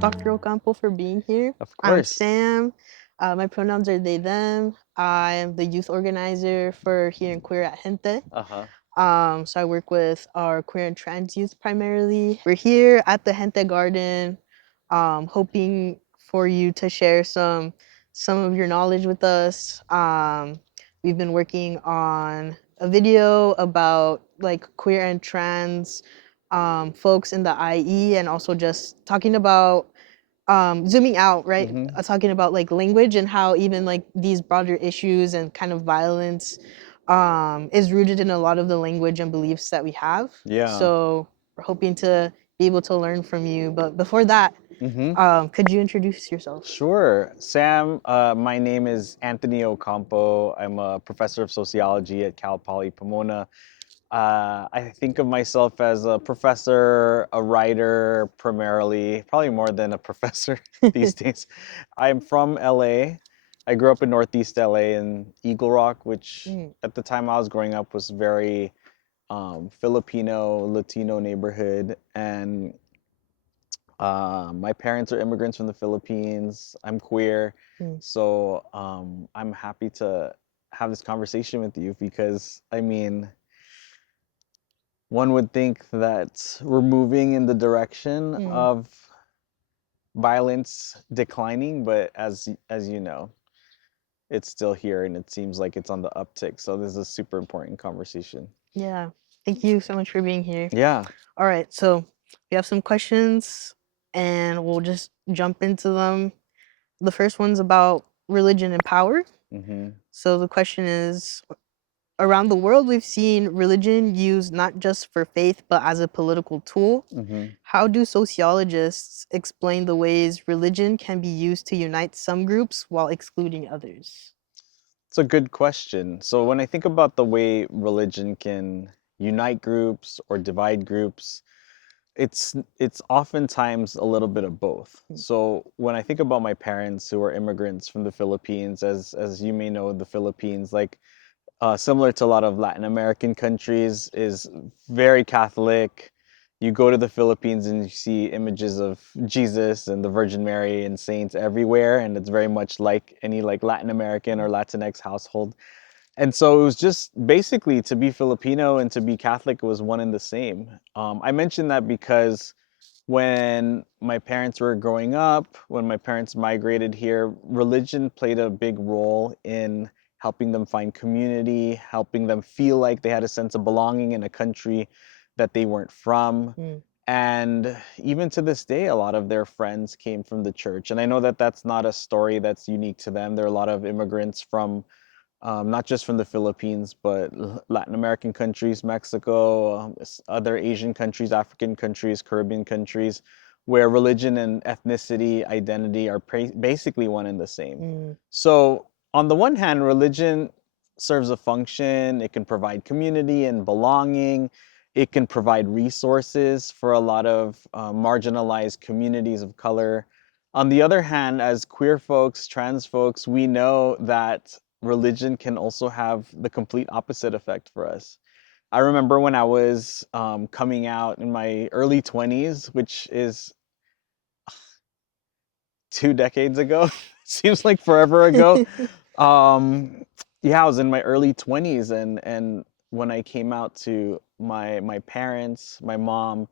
Dr. Ocampo, for being here. Of I'm course. Sam. My pronouns are they, them. I am the youth organizer for here in Queer at Gente. Uh-huh. So I work with our queer and trans youth primarily. We're here at the Gente Garden, hoping for you to share some of your knowledge with us. We've been working on a video about like queer and trans folks in the IE, and also just talking about zooming out, right? Mm-hmm. Talking about like language and how even like these broader issues and kind of violence is rooted in a lot of the language and beliefs that we have. Yeah. So we're hoping to be able to learn from you. But before that, Mm-hmm. could you introduce yourself? Sure. Sam, my name is Anthony Ocampo. I'm a professor of sociology at Cal Poly Pomona. I think of myself as a professor, a writer, primarily, probably more than a professor these days. I'm from LA. I grew up in Northeast LA in Eagle Rock, which Mm, at the time I was growing up was very Filipino, Latino neighborhood. And my parents are immigrants from the Philippines. I'm queer. mm, So I'm happy to have this conversation with you because, I mean, one would think that we're moving in the direction mm. of violence declining, but as you know, it's still here and it seems like it's on the uptick. So this is a super important conversation. Yeah. Thank you so much for being here. Yeah. All right. So we have some questions and we'll just jump into them. The first one's about religion and power. Mm-hmm. So the question is, around the world, we've seen religion used not just for faith, but as a political tool. Mm-hmm. How do sociologists explain the ways religion can be used to unite some groups while excluding others? It's a good question. So when I think about the way religion can unite groups or divide groups, it's oftentimes a little bit of both. Mm, So when I think about my parents who are immigrants from the Philippines, as you may know, the Philippines, like similar to a lot of Latin American countries, is very Catholic. You go to the Philippines and you see images of Jesus and the Virgin Mary and saints everywhere, and it's very much like any like Latin American or Latinx household. And so it was just basically to be Filipino and to be Catholic was one and the same. I mentioned that because when my parents were growing up, when my parents migrated here, religion played a big role in helping them find community, helping them feel like they had a sense of belonging in a country that they weren't from. mm, And even to this day, a lot of their friends came from the church. And I know that that's not a story that's unique to them. There are a lot of immigrants from not just from the Philippines, but Latin American countries, Mexico, other Asian countries, African countries, Caribbean countries, where religion and ethnicity, identity are basically one and the same. mm, So, on the one hand, religion serves a function, it can provide community and belonging. It can provide resources for a lot of marginalized communities of color. On the other hand, as queer folks, trans folks, we know that religion can also have the complete opposite effect for us. I remember when I was coming out in my early 20s, which is 2 decades ago, seems like forever ago. Um, yeah, I was in my early 20s, and when I came out to my parents, my mom,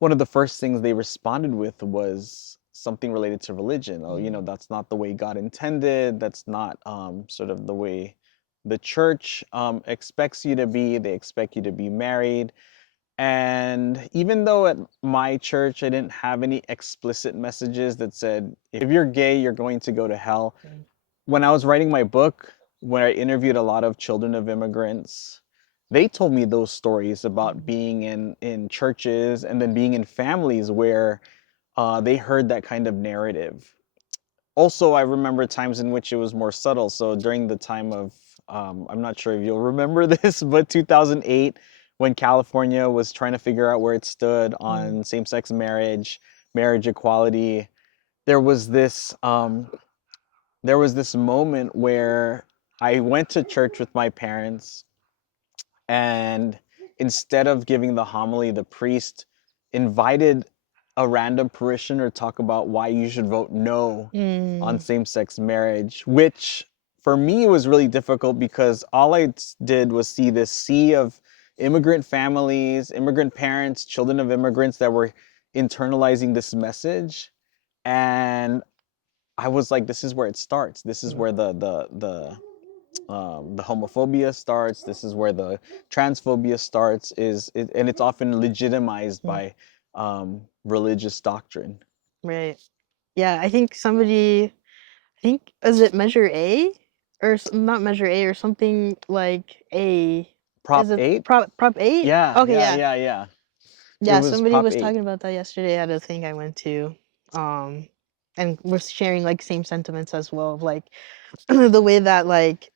one of the first things they responded with was something related to religion. Oh, mm, that's not the way God intended. That's not sort of the way the church expects you to be. They expect you to be married. And even though at my church I didn't have any explicit messages that said, if you're gay, you're going to go to hell. mm, When I was writing my book, when I interviewed a lot of children of immigrants, they told me those stories about mm, being in churches and then being in families where they heard that kind of narrative. Also, I remember times in which it was more subtle. So during the time of, I'm not sure if you'll remember this, but 2008, when California was trying to figure out where it stood mm, on same-sex marriage, marriage equality, there was this moment where I went to church with my parents, and instead of giving the homily, the priest invited a random parishioner talk about why you should vote no on Mm, same-sex marriage, which for me was really difficult because all I did was see this sea of immigrant families, immigrant parents, children of immigrants that were internalizing this message. And I was like, this is where it starts. This is mm, where the homophobia starts. This is where the transphobia starts. And it's often legitimized mm, by religious doctrine. right. Yeah, I think I think, is it Measure A? Or not Measure A, or something like A. Prop Is it 8? Prop 8? Yeah, Okay, yeah, yeah. yeah, yeah. It Yeah, was somebody Prop was 8. talking about that yesterday at a thing I went to. Um, and we're sharing like same sentiments as well of like the way that like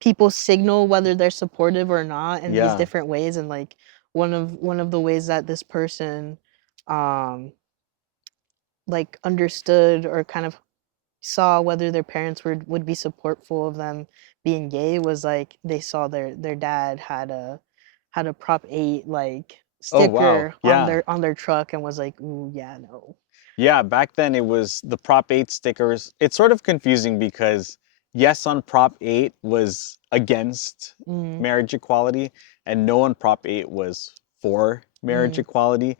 people signal whether they're supportive or not in these Yeah. different ways, and like one of the ways that this person um like understood or kind of saw whether their parents would be supportful of them being gay was like they saw their dad had a Prop 8 like Oh, wow. sticker Yeah. on their truck, and was like, "Ooh, yeah, no." Yeah, back then it was the Prop 8 stickers. It's sort of confusing because yes on Prop 8 was against Mm, marriage equality, and no on Prop 8 was for marriage mm, equality,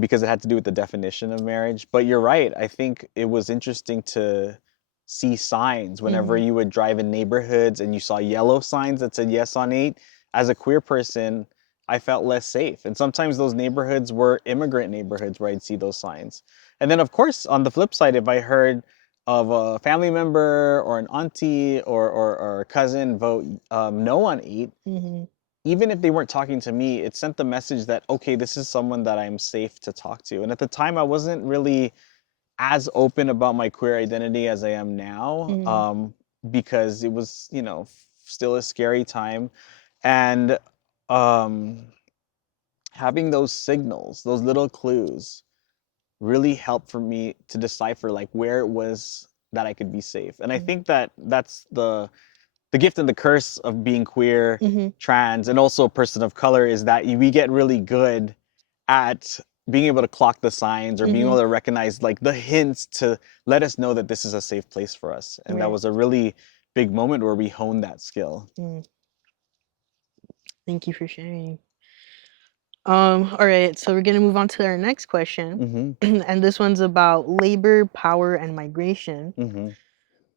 because it had to do with the definition of marriage. But you're right. I think it was interesting to see signs whenever mhm, you would drive in neighborhoods and you saw yellow signs that said yes on 8. As a queer person, I felt less safe. And sometimes those neighborhoods were immigrant neighborhoods where I'd see those signs. And then, of course, on the flip side, if I heard of a family member or an auntie or a cousin vote no on 8, mhm, even if they weren't talking to me, it sent the message that, okay, this is someone that I'm safe to talk to. And at the time, I wasn't really as open about my queer identity as I am now, mhm, because it was, still a scary time. And um, having those signals, those little clues, really helped for me to decipher like where it was that I could be safe. And I mm, think that that's the gift and the curse of being queer, mhm, trans, and also a person of color is that we get really good at being able to clock the signs or being mhm, able to recognize like the hints to let us know that this is a safe place for us. And that right. was a really big moment where we honed that skill. Mm, thank you for sharing. All right, so we're gonna move on to our next question, Mm-hmm. and this one's about labor, power, and migration. Mm-hmm.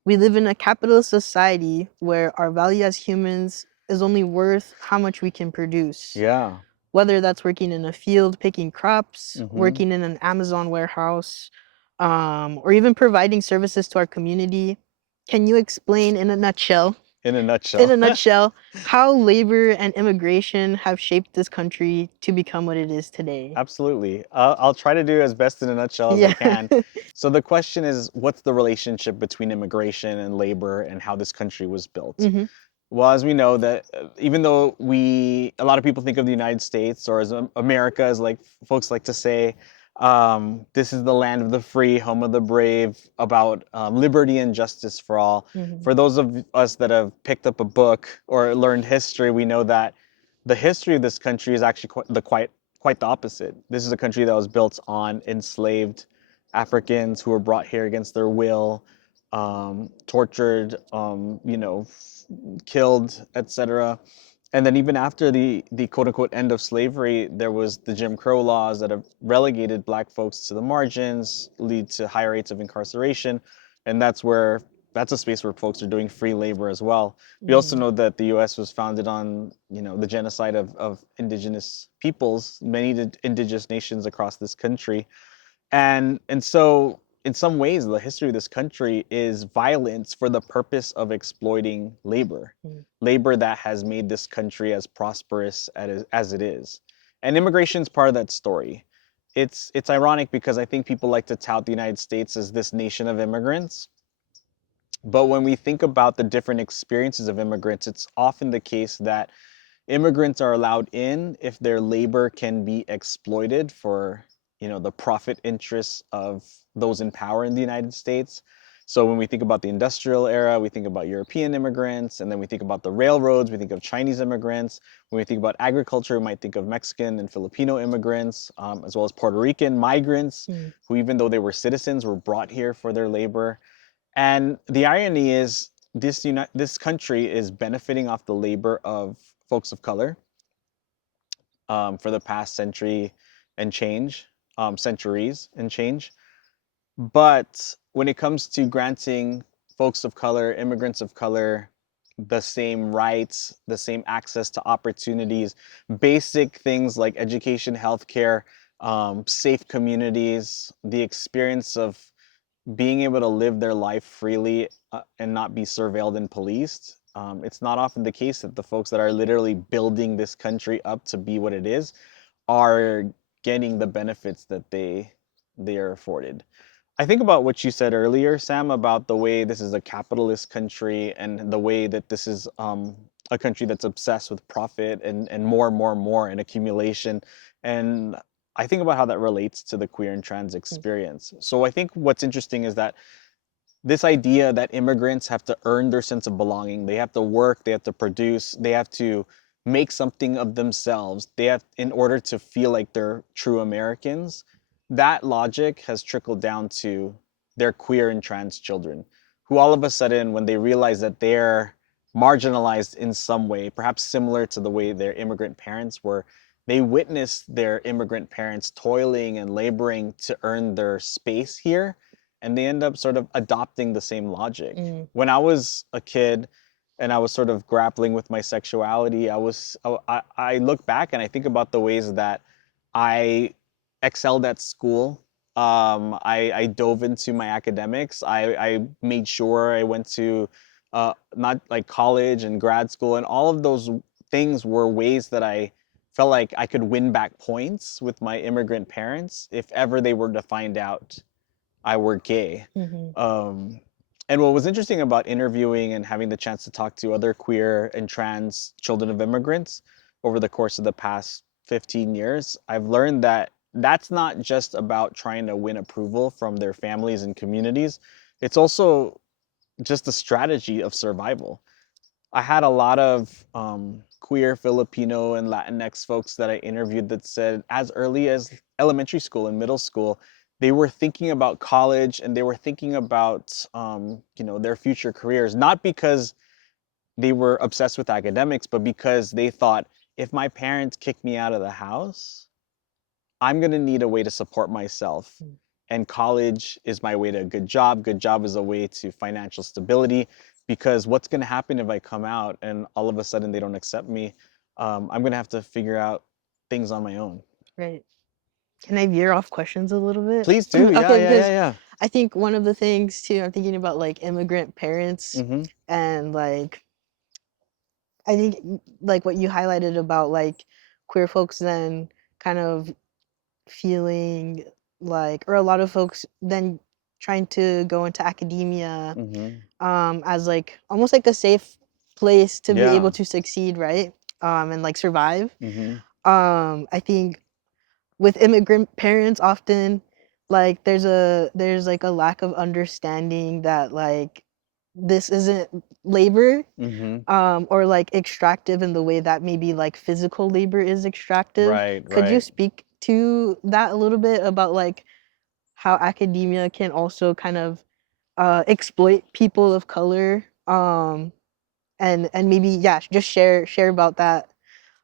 We live in a capitalist society where our value as humans is only worth how much we can produce. Yeah. Whether that's working in a field picking crops, Mm-hmm. working in an Amazon warehouse, or even providing services to our community. Can you explain In a in nutshell. a nutshell, how labor and immigration have shaped this country to become what it is today? Absolutely. I'll try to do as best in a nutshell as I Yeah. can. So the question is, what's the relationship between immigration and labor and how this country was built? Mhm. Well, as we know that even though a lot of people think of the United States or as America, as like folks like to say, this is the land of the free, home of the brave, about liberty and justice for all. Mhm. For those of us that have picked up a book or learned history, we know that the history of this country is actually quite the opposite. This is a country that was built on enslaved Africans who were brought here against their will, tortured, killed, etc. And then even after the quote unquote end of slavery, there was the Jim Crow laws that have relegated black folks to the margins, lead to higher rates of incarceration, and that's a space where folks are doing free labor as well. We also Mhm. know that the U.S. was founded on the genocide of indigenous peoples, many indigenous nations across this country, and so in some ways the history of this country is violence for the purpose of exploiting labor, Mhm. labor that has made this country as prosperous as it is. And immigration is part of that story. It's ironic because I think people like to tout the United States as this nation of immigrants, but when we think about the different experiences of immigrants, it's often the case that immigrants are allowed in if their labor can be exploited for the profit interests of those in power in the United States. So when we think about the industrial era, we think about European immigrants, and then we think about the railroads, we think of Chinese immigrants. When we think about agriculture, we might think of Mexican and Filipino immigrants, as well as Puerto Rican migrants, Mm. who, even though they were citizens, were brought here for their labor. And the irony is, this country is benefiting off the labor of folks of color, for the past century and change, centuries and change. But when it comes to granting folks of color, immigrants of color, the same rights, the same access to opportunities, basic things like education, healthcare, safe communities, the experience of being able to live their life freely, and not be surveilled and policed. It's not often the case that the folks that are literally building this country up to be what it is are getting the benefits that they are afforded. I think about what you said earlier, Sam, about the way this is a capitalist country and the way that this is, a country that's obsessed with profit and more and more and more and accumulation. And I think about how that relates to the queer and trans experience. So I think what's interesting is that this idea that immigrants have to earn their sense of belonging, they have to work, they have to produce, they have to make something of themselves, they have, in order to feel like they're true Americans. That logic has trickled down to their queer and trans children, who all of a sudden, when they realize that they're marginalized in some way, perhaps similar to the way their immigrant parents were, they witness their immigrant parents toiling and laboring to earn their space here, and they end up sort of adopting the same logic. Mm. When I was a kid and I was sort of grappling with my sexuality, I look back and I think about the ways that I excelled at school. I dove into my academics. I made sure I went to, not like college and grad school, and all of those things were ways that I felt like I could win back points with my immigrant parents if ever they were to find out I were gay. Mhm. Um, and what was interesting about interviewing and having the chance to talk to other queer and trans children of immigrants over the course of the past 15 years, I've learned that that's not just about trying to win approval from their families and communities. It's also just a strategy of survival. I had a lot of, queer Filipino and Latinx folks that I interviewed that said as early as elementary school and middle school, they were thinking about college and they were thinking about, their future careers, not because they were obsessed with academics, but because they thought, if my parents kick me out of the house, I'm gonna need a way to support myself. Mm. And college is my way to a good job. Good job is a way to financial stability. Because what's gonna happen if I come out and all of a sudden they don't accept me? I'm gonna have to figure out things on my own. Right. Can I veer off questions a little bit? Please do. Yeah, Okay, yeah, yeah, because yeah. I think one of the things too, I'm thinking about like immigrant parents Mm-hmm. and like I think like what you highlighted about like queer folks then kind of feeling like, or a lot of folks then trying to go into academia Mm-hmm. as like almost like a safe place to be able Yeah. to succeed, right? And like survive. Mm-hmm. I think with immigrant parents often like there's like a lack of understanding that like this isn't labor, Mm-hmm. or like extractive in the way that maybe like physical labor is extractive. Right, Could you right. speak to that a little bit about like how academia can also kind of exploit people of color, and maybe yeah, just share about that,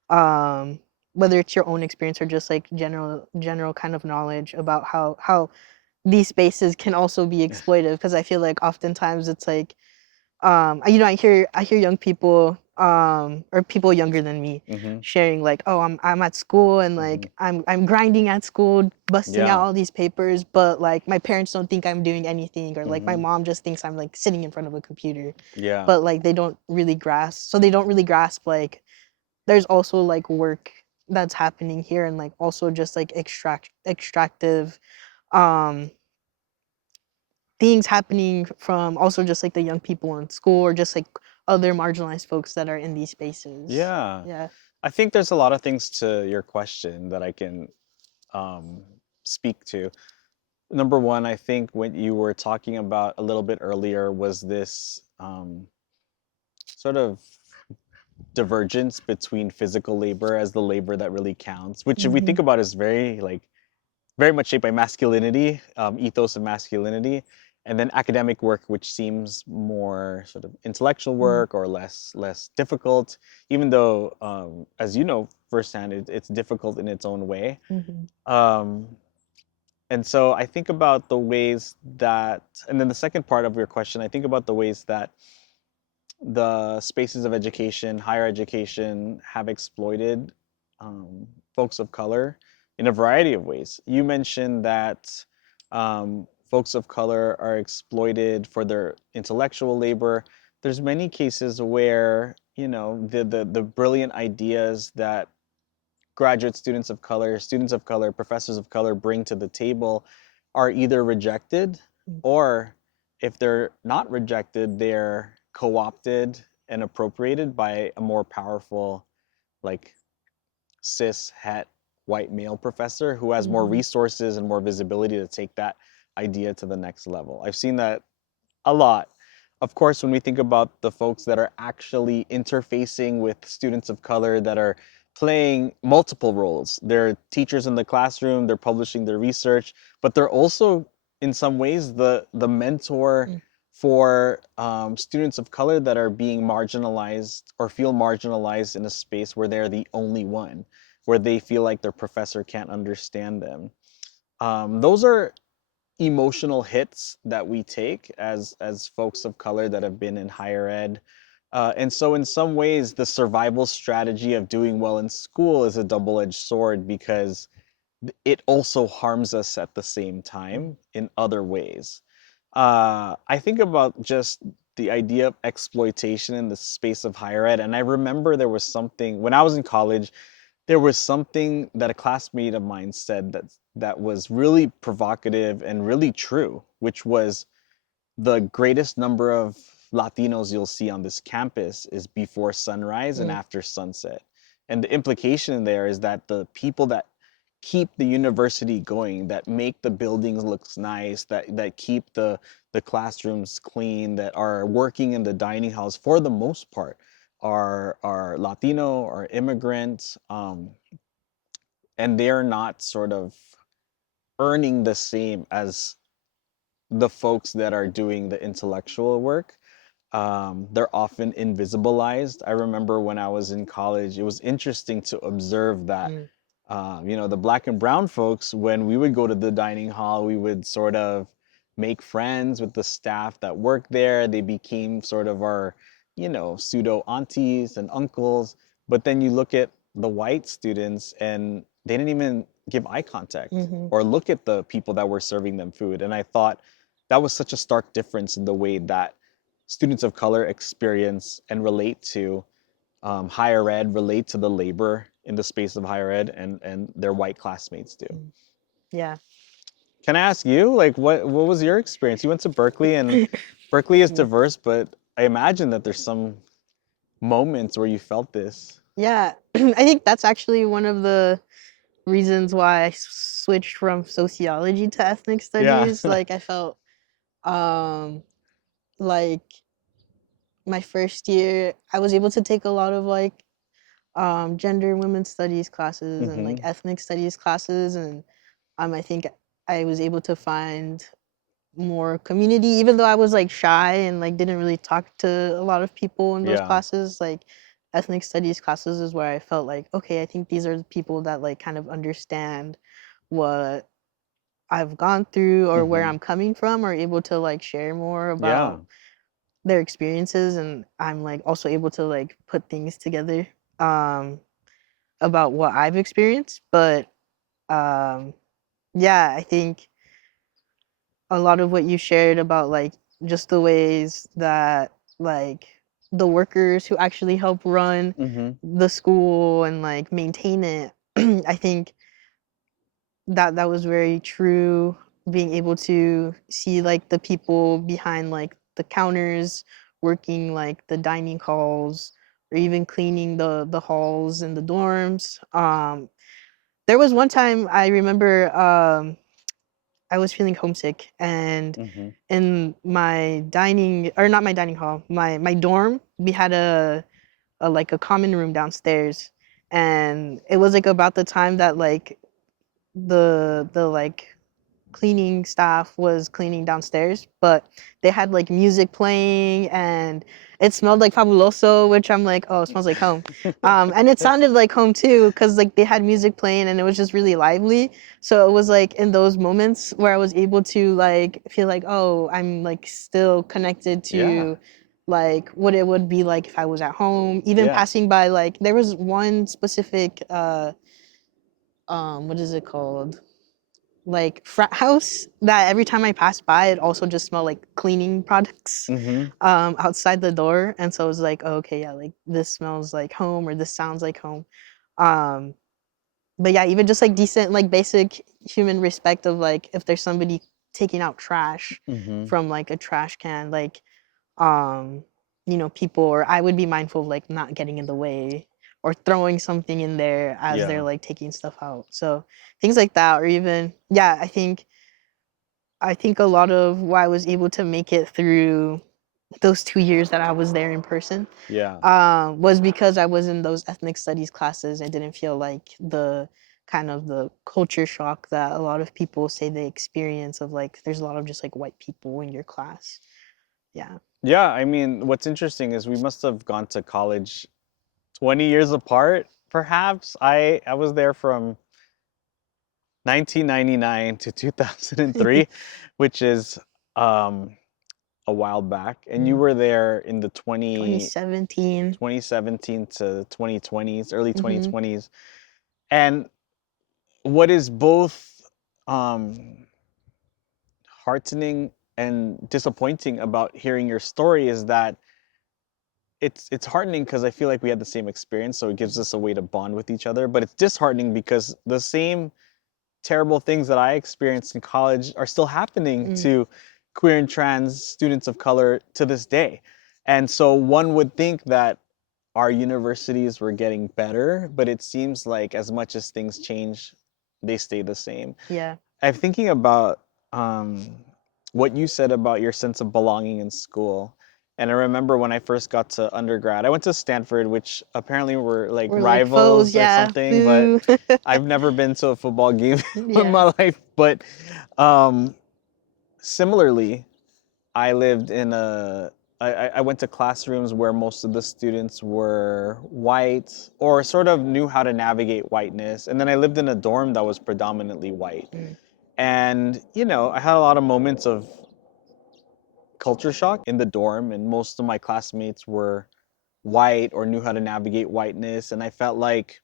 um whether it's your own experience or just like general kind of knowledge about how these spaces can also be exploitive, because I feel like oftentimes it's like I hear young people or people younger than me Mm-hmm. sharing like, oh, I'm at school and Mm-hmm. like I'm grinding at school, busting out Yeah. all these papers, but like my parents don't think I'm doing anything, or like my Mm-hmm. mom just thinks I'm like sitting in front of a computer. Yeah. But like they don't really grasp like there's also like work that's happening here, and like also just like extractive um things happening from also just like the young people in school, or just like other marginalized folks that are in these spaces. Yeah. Yeah. I think there's a lot of things to your question that I can, um, speak to. Number one, I think what you were talking about a little bit earlier was this sort of divergence between physical labor as the labor that really counts, which if we Mm-hmm. think about is very like very much shaped by masculinity, ethos of masculinity, and then academic work, which seems more sort of intellectual work or less difficult, even though, as you know firsthand, it's difficult in its own way. Mm-hmm. Um, and so I think about the ways that, and then the second part of your question, I think about the ways that the spaces of education, higher education, have exploited um, folks of color in a variety of ways. You mentioned that folks of color are exploited for their intellectual labor. There's many cases where the brilliant ideas that graduate students of color, professors of color bring to the table are either rejected, or if they're not rejected, they're co-opted and appropriated by a more powerful, like cis het white male professor who has more Mm-hmm. resources and more visibility to take that idea to the next level. I've seen that a lot. Of course, when we think about the folks that are actually interfacing with students of color that are playing multiple roles, they're teachers in the classroom, they're publishing their research, but they're also, in some ways, the mentor for students of color that are being marginalized or feel marginalized in a space where they're the only one, where they feel like their professor can't understand them. Those are emotional hits that we take as folks of color that have been in higher ed. And so in some ways the survival strategy of doing well in school is a double-edged sword because it also harms us at the same time in other ways. I think about just the idea of exploitation in the space of higher ed, and I remember there was something when I was in college, there was something that a classmate of mine said that was really provocative and really true, which was the greatest number of Latinos you'll see on this campus is before sunrise and Mm-hmm. after sunset. And the implication there is that the people that keep the university going, that make the buildings look nice, that keep the classrooms clean, that are working in the dining halls for the most part are Latino or immigrants, and they're not sort of earning the same as the folks that are doing the intellectual work. They're often invisibilized. I remember when I was in college, it was interesting to observe that, the black and brown folks, when we would go to the dining hall, we would sort of make friends with the staff that worked there. They became sort of our, pseudo aunties and uncles. But then you look at the white students and they didn't even give eye contact Mm-hmm. or look at the people that were serving them food. And I thought that was such a stark difference in the way that students of color experience and relate to higher ed, relate to the labor in the space of higher ed, and their white classmates do. Yeah. Can I ask you, like, what was your experience? You went to Berkeley, and Berkeley is diverse, but I imagine that there's some moments where you felt this. Yeah, I think that's actually one of the reasons why I switched from sociology to ethnic Yeah. studies. Like I felt um like my first year I was able to take a lot of like gender and women's studies classes and like Hmm. ethnic studies classes, and I think I was able to find more community even though I was like shy and like didn't really talk to a lot of people in those Yeah. classes. Like ethnic studies classes is where I felt like, okay, I think these are the people that like kind of understand what I've gone through or where Hmm. I'm coming from, are able to like share more Yeah. about their experiences, and I'm like also able to like put things together um about what I've experienced. But um yeah, I think a lot of what you shared about like just the ways that like the workers who actually help run Hmm. the school and like maintain it, I think that was very true. Being able to see like the people behind like the counters working like the dining halls or even cleaning the halls in the dorms. There was one time I remember I was feeling homesick, and Mm-hmm. in my dining, or not my dining hall, my dorm, we had a like a common room downstairs, and it was like about the time that like the like cleaning staff was cleaning downstairs, but they had like music playing, and it smelled like fabuloso, which I'm like, oh, it smells like home. And it sounded like home too, because like they had music playing and it was just really lively. So it was like in those moments where I was able to like feel like, oh, I'm like still connected Yeah. to like what it would be like if I was at home. Even Yeah. passing by, like there was one specific what is it called? Like frat house that every time I passed by, it also just smelled like cleaning products Mm-hmm. outside the door. And so it was like, oh, okay, yeah, like this smells like home or this sounds like home. Um, but yeah, even just like decent, like basic human respect of like if there's somebody taking out trash Mm-hmm. from like a trash can, like um people, or I would be mindful of like not getting in the way or throwing something in there as they're Yeah. like taking stuff out. So things like that, or even yeah, I think a lot of why I was able to make it through those 2 years that I was there in person Yeah. was because I was in those ethnic studies classes. I didn't feel like the kind of the culture shock that a lot of people say they experience of like there's a lot of just like white people in your class. Yeah. Yeah. I mean, what's interesting is we must have gone to college 20 years apart, perhaps. I was there from 1999 to 2003, which is um, a while back. And you Mm. were there in the 2017. 2017 to 2020s, early Mm-hmm. 2020s. And what is both um, heartening and disappointing about hearing your story is that it's heartening because I feel like we had the same experience, so it gives us a way to bond with each other. But it's disheartening because the same terrible things that I experienced in college are still happening Mm. to queer and trans students of color to this day. And so one would think that our universities were getting better, but it seems like as much as things change, they stay the same. Yeah. I'm thinking about what you said about your sense of belonging in school. And I remember when I first got to undergrad, I went to Stanford, which apparently were like We're like foes, rivals or yeah. something, but Boo. I've never been to a football game in Yeah. my life. But um, similarly, I lived in I went to classrooms where most of the students were white or sort of knew how to navigate whiteness. And then I lived in a dorm that was predominantly white. Mm. And, I had a lot of moments of culture shock in the dorm, and most of my classmates were white or knew how to navigate whiteness. And I felt like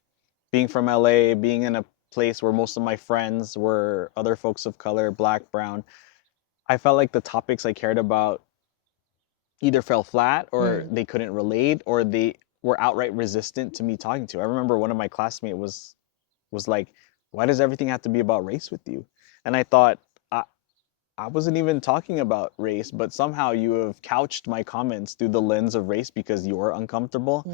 being from LA, being in a place where most of my friends were other folks of color, black, brown, I felt like the topics I cared about either fell flat or Mm. they couldn't relate or they were outright resistant to me talking to. I remember one of my classmates was like, "Why does everything have to be about race with you?" And I thought, I wasn't even talking about race, but somehow you have couched my comments through the lens of race because you're uncomfortable.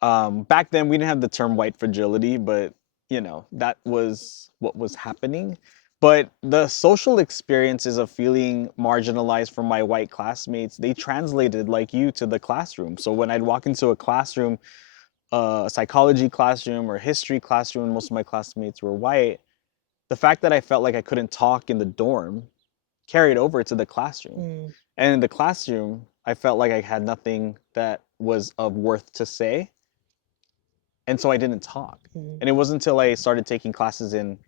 Mm. Back then, we didn't have the term white fragility, but that was what was happening. But the social experiences of feeling marginalized from my white classmates, they translated like you to the classroom. So when I'd walk into a classroom, a psychology classroom or history classroom, and most of my classmates were white, the fact that I felt like I couldn't talk in the dorm carried over to the classroom. Mm. And in the classroom, I felt like I had nothing that was of worth to say. And so I didn't talk. Mm. And it wasn't until I started taking classes in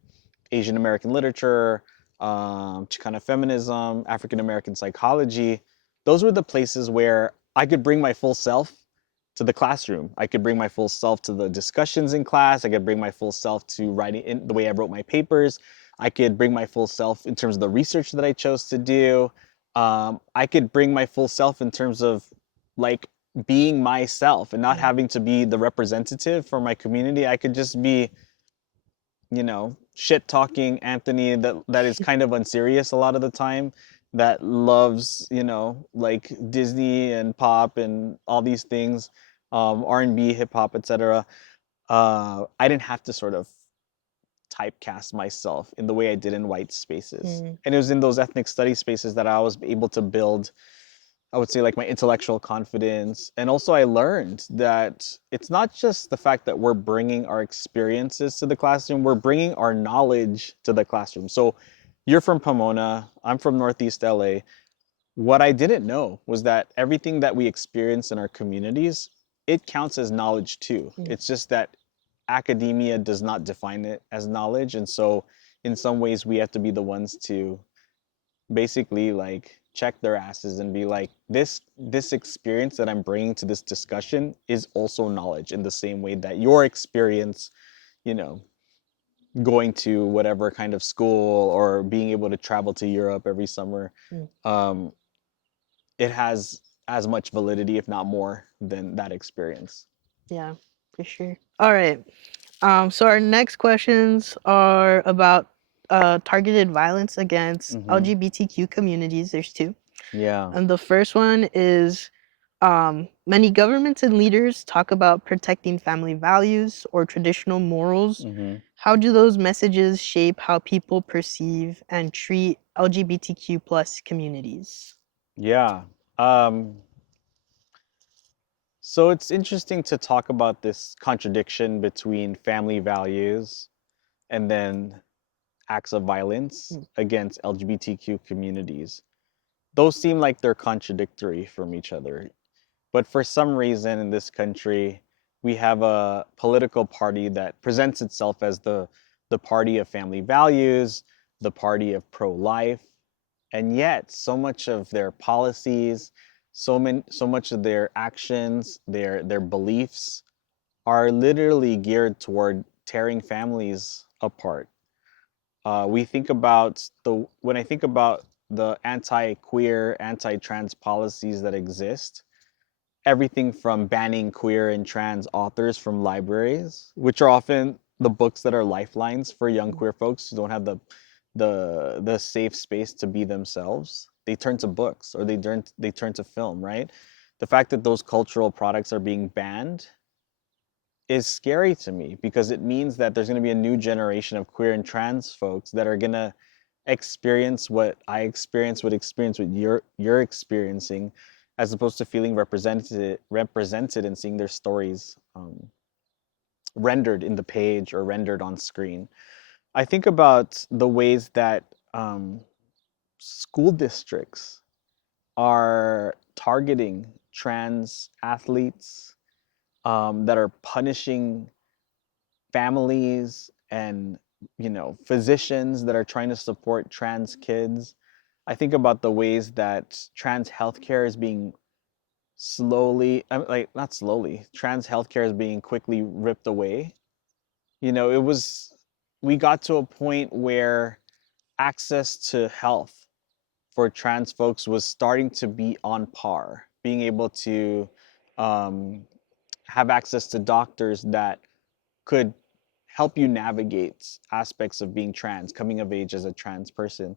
Asian American literature, Chicana feminism, African American psychology. Those were the places where I could bring my full self to the classroom. I could bring my full self to the discussions in class. I could bring my full self to writing in the way I wrote my papers. I could bring my full self in terms of the research that I chose to do. I could bring my full self in terms of like being myself and not Mm. having to be the representative for my community. I could just be shit talking Anthony that is kind of unserious a lot of the time, that loves, like Disney and pop and all these things, R&B, hip hop, etc. I didn't have to sort of typecast myself in the way I did in white spaces. Mm, And it was in those ethnic study spaces that I was able to build, I would say, like my intellectual confidence. And also, I learned that it's not just the fact that we're bringing our experiences to the classroom, we're bringing our knowledge to the classroom. So, you're from Pomona, I'm from Northeast LA. What I didn't know was that everything that we experience in our communities, it counts as knowledge too. mm, It's just that academia does not define it as knowledge. And so, in some ways, we have to be the ones to basically like check their asses and be like, this experience that I'm bringing to this discussion is also knowledge in the same way that your experience, you know, going to whatever kind of school or being able to travel to Europe every summer, mm. um, it has as much validity, if not more, than that experience. Yeah, for sure. All right. So our next questions are about targeted violence against Hmm. LGBTQ communities. There's two. Yeah. And the first one is many governments and leaders talk about protecting family values or traditional morals. Hmm. How do those messages shape how people perceive and treat LGBTQ plus communities? Yeah. Um, so it's interesting to talk about this contradiction between family values and then acts of violence Mm, against LGBTQ communities. Those seem like they're contradictory from each other. But for some reason in this country, we have a political party that presents itself as the party of family values, the party of pro-life, and yet so much of their policies, so much of their actions, their beliefs are literally geared toward tearing families apart. We think about the when I think about the anti-queer, anti-trans policies that exist, everything from banning queer and trans authors from libraries, which are often the books that are lifelines for young mm, queer folks who don't have the safe space to be themselves. They turn to books or they turn to film, right? The fact that those cultural products are being banned is scary to me because it means that there's going to be a new generation of queer and trans folks that are going to experience what I experience, what you're experiencing, as opposed to feeling represented and seeing their stories rendered in the page or rendered on screen. I think about the ways that um, school districts are targeting trans athletes, that are punishing families and physicians that are trying to support trans kids. I think about the ways that trans healthcare is being slowly, like not slowly, trans healthcare is being quickly ripped away. It was we got to a point where access to health for trans folks was starting to be on par, being able to um, have access to doctors that could help you navigate aspects of being trans, coming of age as a trans person.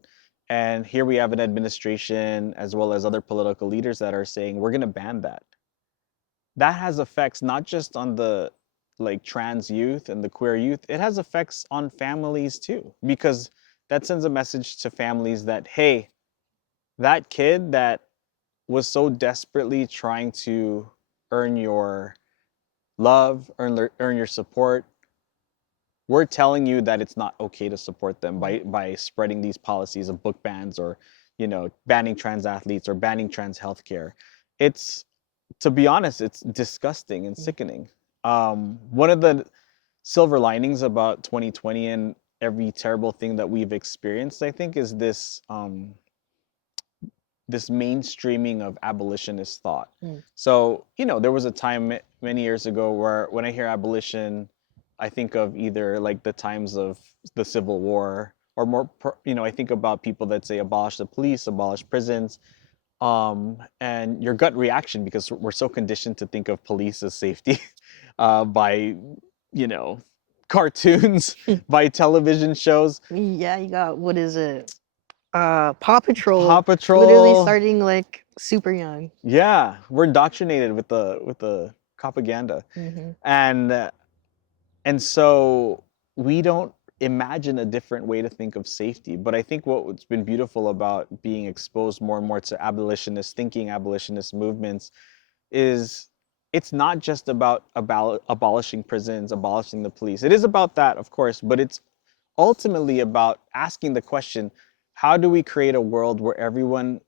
And here we have an administration as well as other political leaders that are saying we're going to ban that. That has effects not just on the like trans youth and the queer youth, it has effects on families too, because that sends a message to families that, hey, that kid that was so desperately trying to earn your love, earn your support, we're telling you that it's not okay to support them mm, by spreading these policies of book bans or banning trans athletes or banning trans healthcare. It's To be honest, it's disgusting and mm. sickening. One of the silver linings about 2020 and every terrible thing that we've experienced, I think, is this mainstreaming of abolitionist thought. Mm. So, there was a time many years ago where when I hear abolition, I think of either like the times of the Civil War or more, I think about people that say abolish the police, abolish prisons, and your gut reaction, because we're so conditioned to think of police as safety by, you know, cartoons, by television shows. Yeah, you got what is it? Paw Paw Patrol, literally Patrol. starting like super young. Yeah, we're indoctrinated with the propaganda, Hmm. and and so we don't. imagine a different way to think of safety. But I think what's been beautiful about being exposed more and more to abolitionist thinking, abolitionist movements, is it's not just about abolishing prisons, abolishing the police. It is about that, of course, but it's ultimately about asking the question, how do we create a world where everyone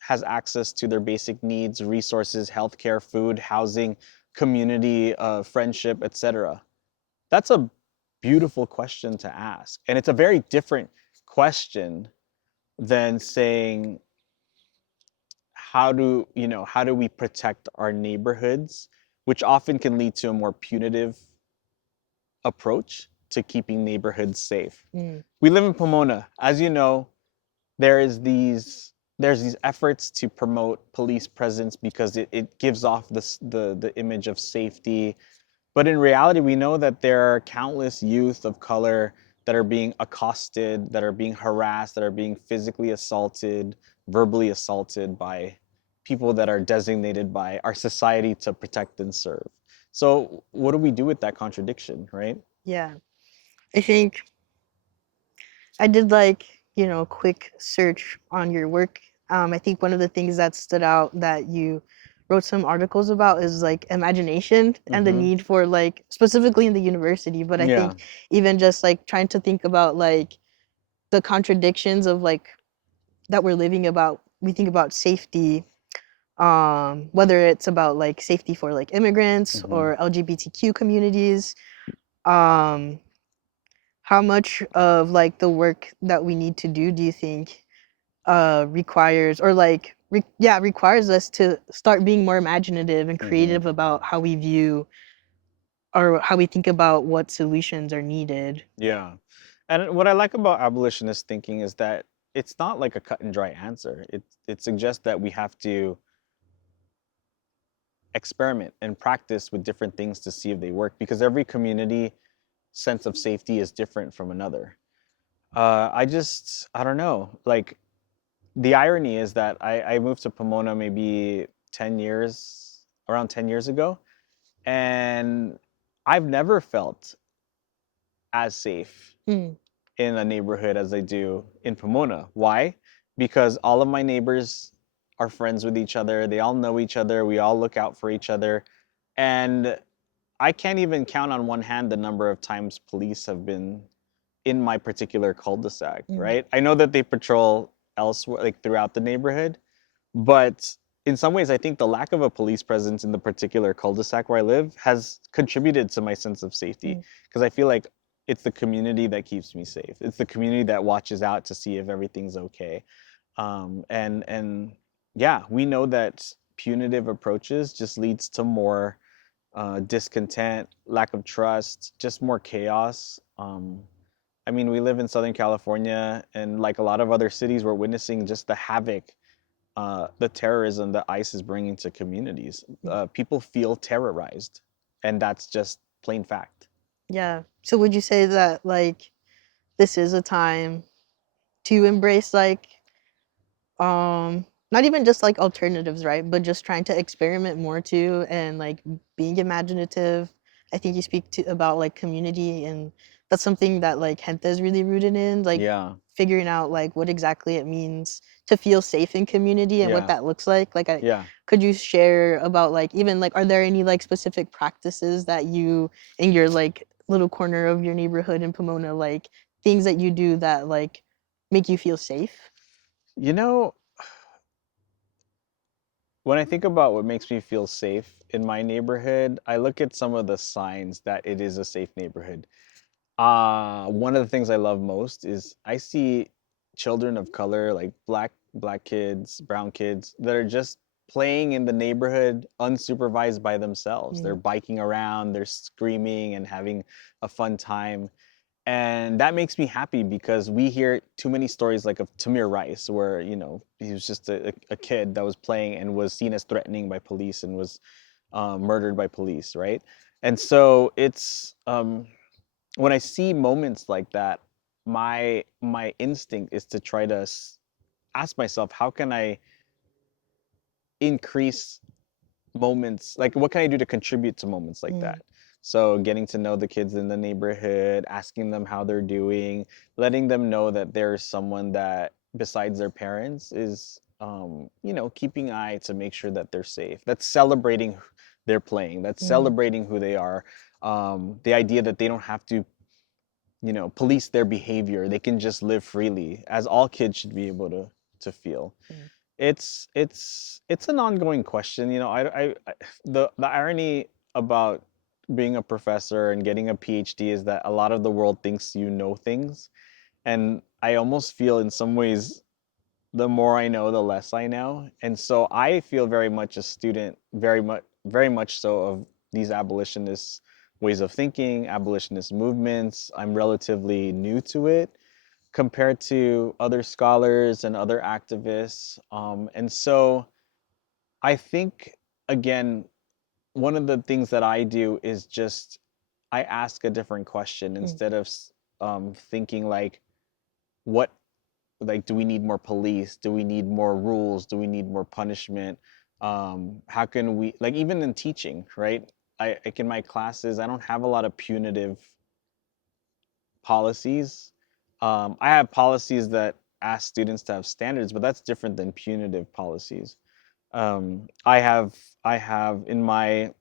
has access to their basic needs, resources, healthcare, food, housing, community, friendship, etc.? That's a beautiful question to ask. And it's a very different question than saying, how do we protect our neighborhoods, which often can lead to a more punitive approach to keeping neighborhoods safe. Mm. We live in Pomona. As you know, there's these efforts to promote police presence because it gives off the image of safety. But in reality, we know that there are countless youth of color that are being accosted, that are being harassed, that are being physically assaulted, verbally assaulted by people that are designated by our society to protect and serve. So, what do we do with that contradiction, right? Yeah. I think I did like, a quick search on your work. I think one of the things that stood out that you wrote some articles about is like imagination and the Mm-hmm. need for like specifically in the university, but I Yeah. think even just like trying to think about like the contradictions of like that we're living about we think about safety, whether it's about like safety for like immigrants Mm-hmm. or LGBTQ communities. um how much of like the work that we need to do you think requires or like requires us to start being more imaginative and Mm-hmm. creative about how we view or how we think about what solutions are needed. Yeah. And what I like about abolitionist thinking is that it's not like a cut and dry answer. It suggests that we have to experiment and practice with different things to see if they work because every community sense of safety is different from another. I don't know. Like the irony is that I moved to Pomona maybe 10 years, around 10 years ago, and I've never felt as safe Mm, in a neighborhood as I do in Pomona. Why? Because all of my neighbors are friends with each other. They all know each other. We all look out for each other. And I can't even count on one hand the number of times police have been in my particular cul-de-sac, mm, right? I know that they patrol elsewhere, like throughout the neighborhood, but in some ways, I think the lack of a police presence in the particular cul-de-sac where I live has contributed to my sense of safety mm. because I feel like it's the community that keeps me safe. It's the community that watches out to see if everything's okay. And yeah, we know that punitive approaches just leads to more discontent, lack of trust, just more chaos. I mean, we live in Southern California, and like a lot of other cities, we're witnessing just the havoc, the terrorism that ICE is bringing to communities. People feel terrorized, and that's just plain fact. Yeah, so would you say that like this is a time to embrace like not even just like alternatives, right, but just trying to experiment more too and like being imaginative. I think you speak to about like community, and that's something that like Gente is really rooted in, like Yeah, figuring out like what exactly it means to feel safe in community and what yeah, that looks like I yeah. could you share about like even like are there any like specific practices that you in your like little corner of your neighborhood in Pomona, like things that you do that like make you feel safe? You know, when I think about what makes me feel safe in my neighborhood, I look at some of the signs that it is a safe neighborhood. One of the things I love most is I see children of color, like black kids, brown kids, that are just playing in the neighborhood unsupervised by themselves. They're Mm, biking around, they're screaming and having a fun time. And that makes me happy because we hear too many stories like of Tamir Rice, where he was just a kid that was playing and was seen as threatening by police and was murdered by police, right? And so it's when I see moments like that, my instinct is to try to ask myself, how can I increase moments? Like, what can I do to contribute to moments like mm, that? So getting to know the kids in the neighborhood, asking them how they're doing, letting them know that there's someone that besides their parents is keeping an eye to make sure that they're safe. That's celebrating they're playing. That's Mm, celebrating who they are. The idea that they don't have to police their behavior. They can just live freely, as all kids should be able to feel. mm, It's an ongoing question. The irony about being a professor and getting a PhD is that a lot of the world thinks you know things, and I almost feel in some ways the more I know, the less I know. And so I feel very much a student, very much so of these abolitionist ways of thinking, abolitionist movements. I'm relatively new to it compared to other scholars and other activists. And so I think, again, one of the things that I do is just I ask a different question mm, instead of thinking like, what like do we need more police, do we need more rules, do we need more punishment, how can we, like, even in teaching, right? Like in my classes I don't have a lot of punitive policies. I have policies that ask students to have standards, but that's different than punitive policies. I have in my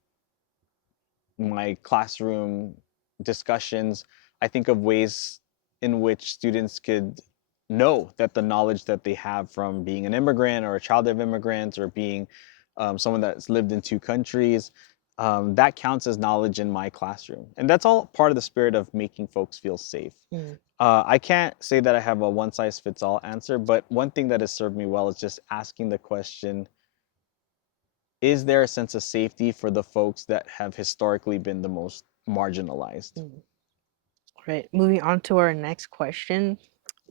classroom discussions, I think of ways in which students could know that the knowledge that they have from being an immigrant or a child of immigrants or being someone that's lived in two countries, that counts as knowledge in my classroom. And that's all part of the spirit of making folks feel safe. mm, I can't say that I have a one size fits all answer, but one thing that has served me well is just asking the question, is there a sense of safety for the folks that have historically been the most marginalized? mm. Right. Moving on to our next question.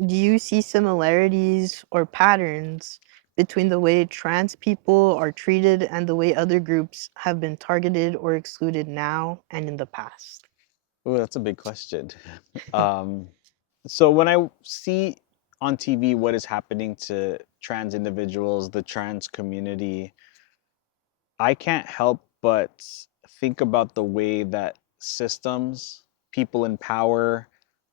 Do you see similarities or patterns between the way trans people are treated and the way other groups have been targeted or excluded now and in the past? Oh, that's a big question. Um, so when I see on TV what is happening to trans individuals, the trans community, I can't help but think about the way that systems, people in power,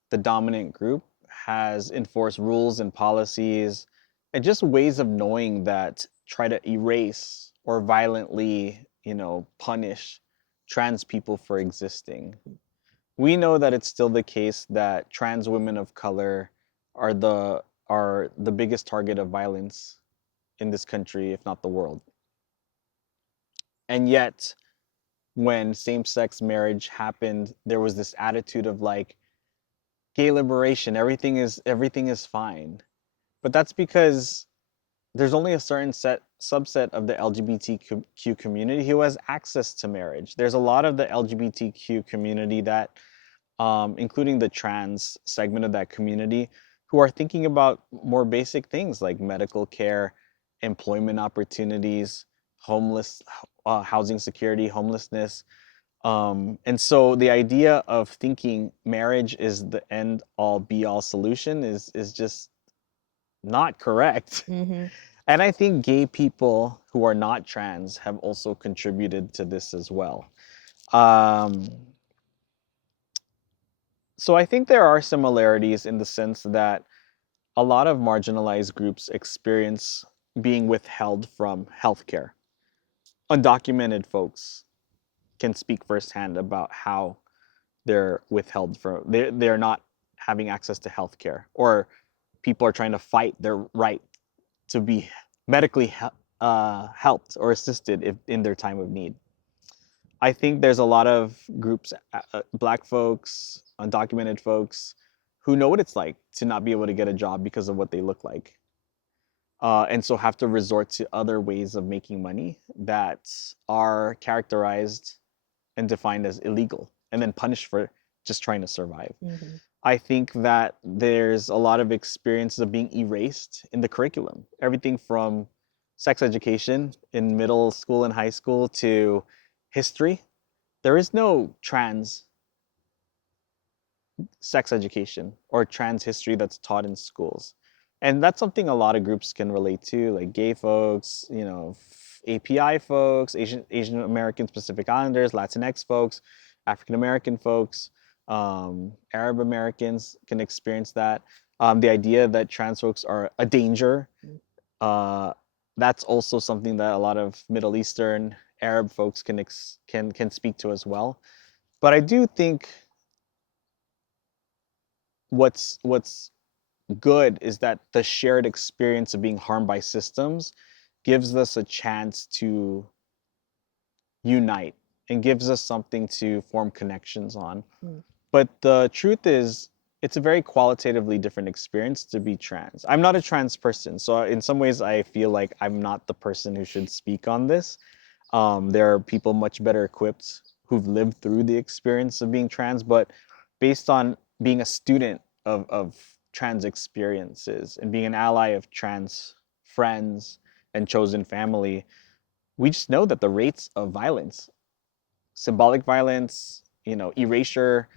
the dominant group has enforced rules and policies and just ways of knowing that try to erase or violently, punish trans people for existing. We know that it's still the case that trans women of color are the biggest target of violence in this country, if not the world. And yet, when same-sex marriage happened, there was this attitude of like gay liberation, everything is fine. But that's because there's only a certain subset of the LGBTQ community who has access to marriage. There's a lot of the LGBTQ community that, including the trans segment of that community, who are thinking about more basic things like medical care, employment opportunities, homeless, housing security, homelessness. And so the idea of thinking marriage is the end all be all solution is just not correct. Mm-hmm. And I think gay people who are not trans have also contributed to this as well. Um, so I think there are similarities in the sense that a lot of marginalized groups experience being withheld from healthcare. Undocumented folks can speak firsthand about how they're withheld from they're not having access to healthcare, or people are trying to fight their right to be medically helped or assisted if in their time of need. I think there's a lot of groups, black folks, undocumented folks, who know what it's like to not be able to get a job because of what they look like, and so have to resort to other ways of making money that are characterized and defined as illegal, and then punished for just trying to survive. Mm-hmm. I think that there's a lot of experiences of being erased in the curriculum. Everything from sex education in middle school and high school to history. There is no trans sex education or trans history that's taught in schools. And that's something a lot of groups can relate to, like gay folks, API folks, Asian American Pacific Islanders, Latinx folks. African American folks, Arab Americans can experience that. The idea that trans folks are a danger, uh, that's also something that a lot of Middle Eastern Arab folks can speak to as well. But I do think what's good is that the shared experience of being harmed by systems gives us a chance to unite and gives us something to form connections on. Mm. But the truth is, it's a very qualitatively different experience to be trans. I'm not a trans person, so in some ways, I feel like I'm not the person who should speak on this. There are people much better equipped who've lived through the experience of being trans, but based on being a student of trans experiences and being an ally of trans friends and chosen family, we just know that the rates of violence, symbolic violence, erasure,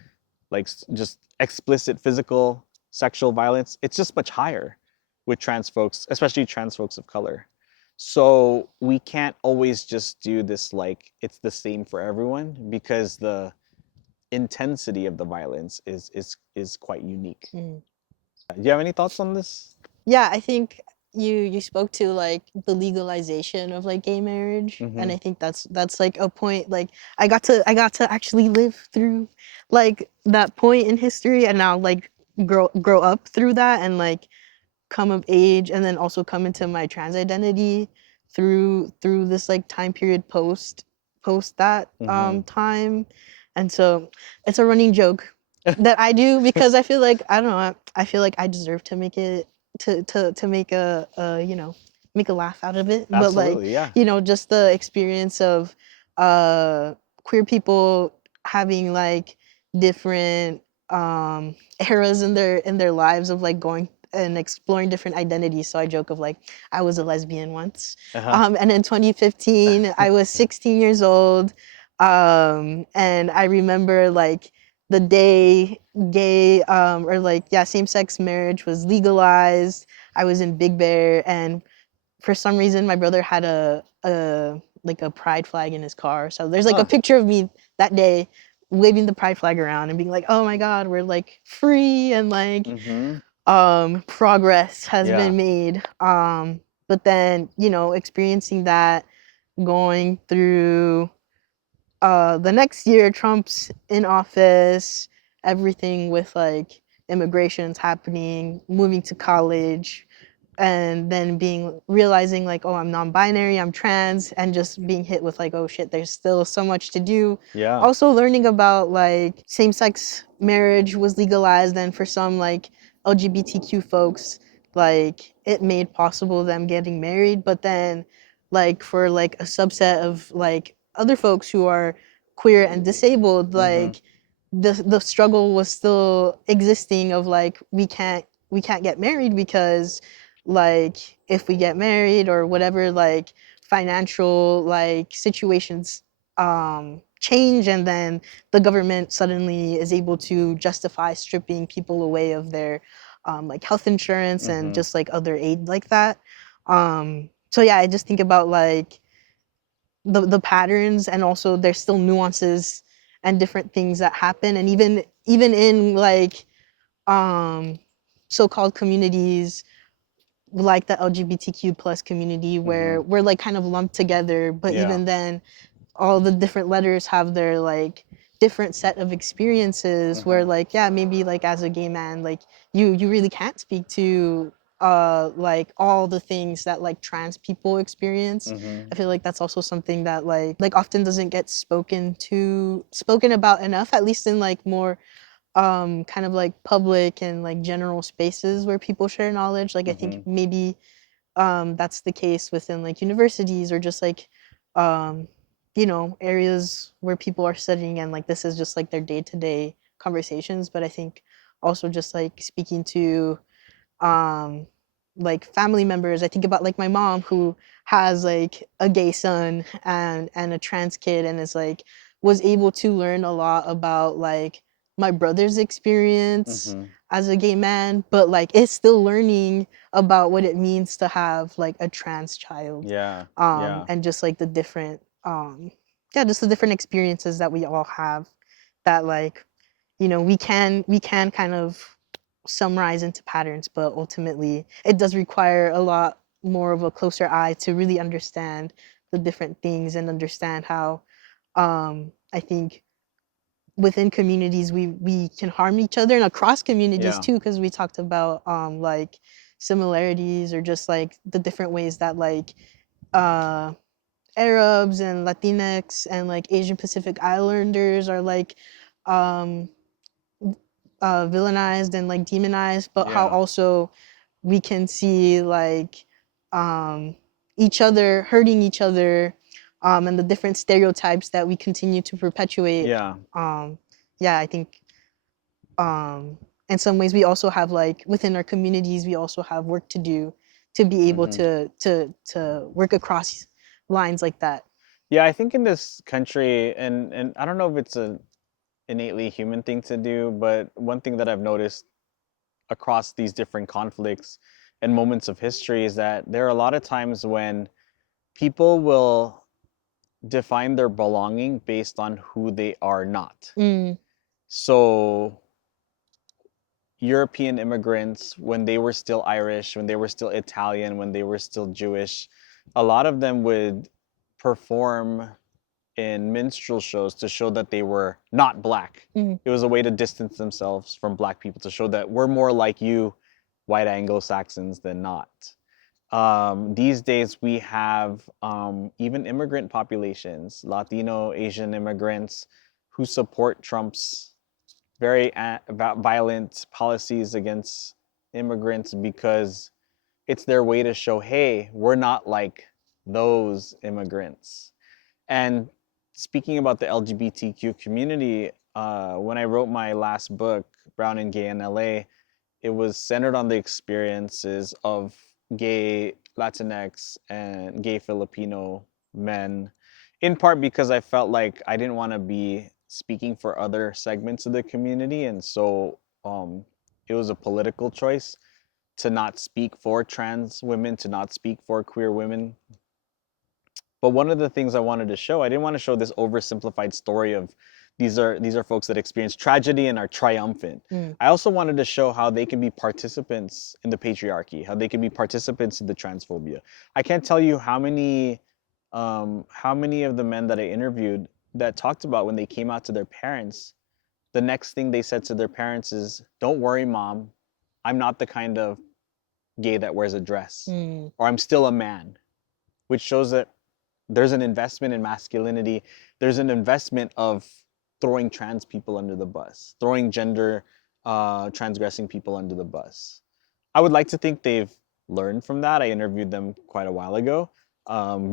like just explicit physical sexual violence, it's just much higher with trans folks, especially trans folks of color. So we can't always just do this like it's the same for everyone because the intensity of the violence is quite unique. Mm. Do you have any thoughts on this? Yeah, I think you spoke to like the legalization of like gay marriage, and Mm-hmm. I think that's like a point. Like I got to actually live through like that point in history, and now like grow up through that, and like come of age, and then also come into my trans identity through this like time period post that Mm-hmm. time. And so it's a running joke that I do because I feel like I don't know, I feel like I deserve to make it to make a make a laugh out of it. But like, Absolutely, yeah. just the experience of uh queer people having like different eras in their lives of like going and exploring different identities. So I joke of like I was a lesbian once, Uh-huh. and in 2015 I was 16 years old, and I remember like the day gay or like yeah same-sex marriage was legalized. I was in Big Bear, and for some reason my brother had a like a pride flag in his car. So there's like a Huh. picture of me that day waving the pride flag around and being like, oh my god, we're like free, and like Mm-hmm. progress has Yeah. been made. But then experiencing that, going through the next year Trump's in office, everything with like immigrations happening, moving to college, and then realizing like, oh, I'm non-binary, I'm trans, and just being hit with like, oh shit, there's still so much to do. Yeah. Also learning about like same-sex marriage was legalized, and for some like LGBTQ folks, like it made possible them getting married. But then like for like a subset of like other folks who are queer and disabled, Mm-hmm. like the struggle was still existing of like we can't get married because like if we get married or whatever, like financial like situations change, and then the government suddenly is able to justify stripping people away of their like health insurance and Mm-hmm. just like other aid like that. So yeah, I just think about like the patterns, and also there's still nuances and different things that happen, and even in like um so-called communities like the LGBTQ plus community Mm-hmm. where we're like kind of lumped together, but Yeah. even then all the different letters have their like different set of experiences where Mm-hmm. like yeah maybe like as a gay man like you really can't speak to like all the things that like trans people experience. Mm-hmm. I feel like that's also something that like often doesn't get spoken about enough, at least in like more kind of like public and like general spaces where people share knowledge. Like I think Mm-hmm. maybe that's the case within like universities or just like um areas where people are studying, and like this is just like their day-to-day conversations. But I think also just like speaking to um like family members, I think about like my mom who has like a gay son and a trans kid, and is like was able to learn a lot about like my brother's experience Mm-hmm. as a gay man, but like is still learning about what it means to have like a trans child, Yeah. Yeah. and just like the different yeah just the different experiences that we all have. that like, we can kind of summarize into patterns, but ultimately it does require a lot more of a closer eye to really understand the different things and understand how I think within communities we can harm each other and across communities Yeah. too, because we talked about like similarities or just like the different ways that like uh Arabs and Latinx and like Asian Pacific Islanders are like um villainized and like demonized, but how Yeah. also we can see like um each other hurting each other, and the different stereotypes that we continue to perpetuate. Yeah. um yeah, I think um in some ways we also have like within our communities we also have work to do to be able Hmm. to work across lines like that. Yeah, I think in this country, and I don't know if it's a innately human thing to do, but one thing that I've noticed across these different conflicts and moments of history is that there are a lot of times when people will define their belonging based on who they are not. Mm, So European immigrants, when they were still Irish, when they were still Italian, when they were still Jewish, a lot of them would perform in minstrel shows to show that they were not black. mm, It was a way to distance themselves from black people, to show that we're more like you, white Anglo-Saxons, than not. These days, we have even immigrant populations, Latino, Asian immigrants, who support Trump's very violent policies against immigrants because it's their way to show, hey, we're not like those immigrants. And speaking about the LGBTQ community, when I wrote my last book, Brown and Gay in LA, it was centered on the experiences of gay Latinx and gay Filipino men, in part because I felt like I didn't want to be speaking for other segments of the community. And so it was a political choice to not speak for trans women, to not speak for queer women. But one of the things I wanted to show, I didn't want to show this oversimplified story of these are folks that experience tragedy and are triumphant. mm, I also wanted to show how they can be participants in the patriarchy, how they can be participants in the transphobia. I can't tell you how many of the men that I interviewed that talked about when they came out to their parents, the next thing they said to their parents is, "Don't worry, mom, I'm not the kind of gay that wears a dress," mm, or "I'm still a man," which shows that there's an investment in masculinity. There's an investment of throwing trans people under the bus, throwing gender transgressing people under the bus. I would like to think they've learned from that. I interviewed them quite a while ago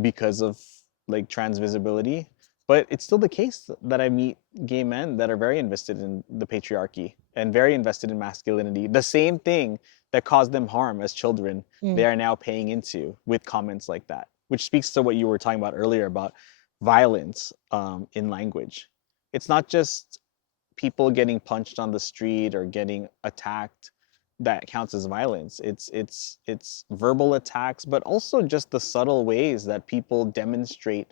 because of like trans visibility, but it's still the case that I meet gay men that are very invested in the patriarchy and very invested in masculinity. The same thing that caused them harm as children, mm, they are now paying into with comments like that, which speaks to what you were talking about earlier about violence in language. It's not just people getting punched on the street or getting attacked that counts as violence. It's verbal attacks, but also just the subtle ways that people demonstrate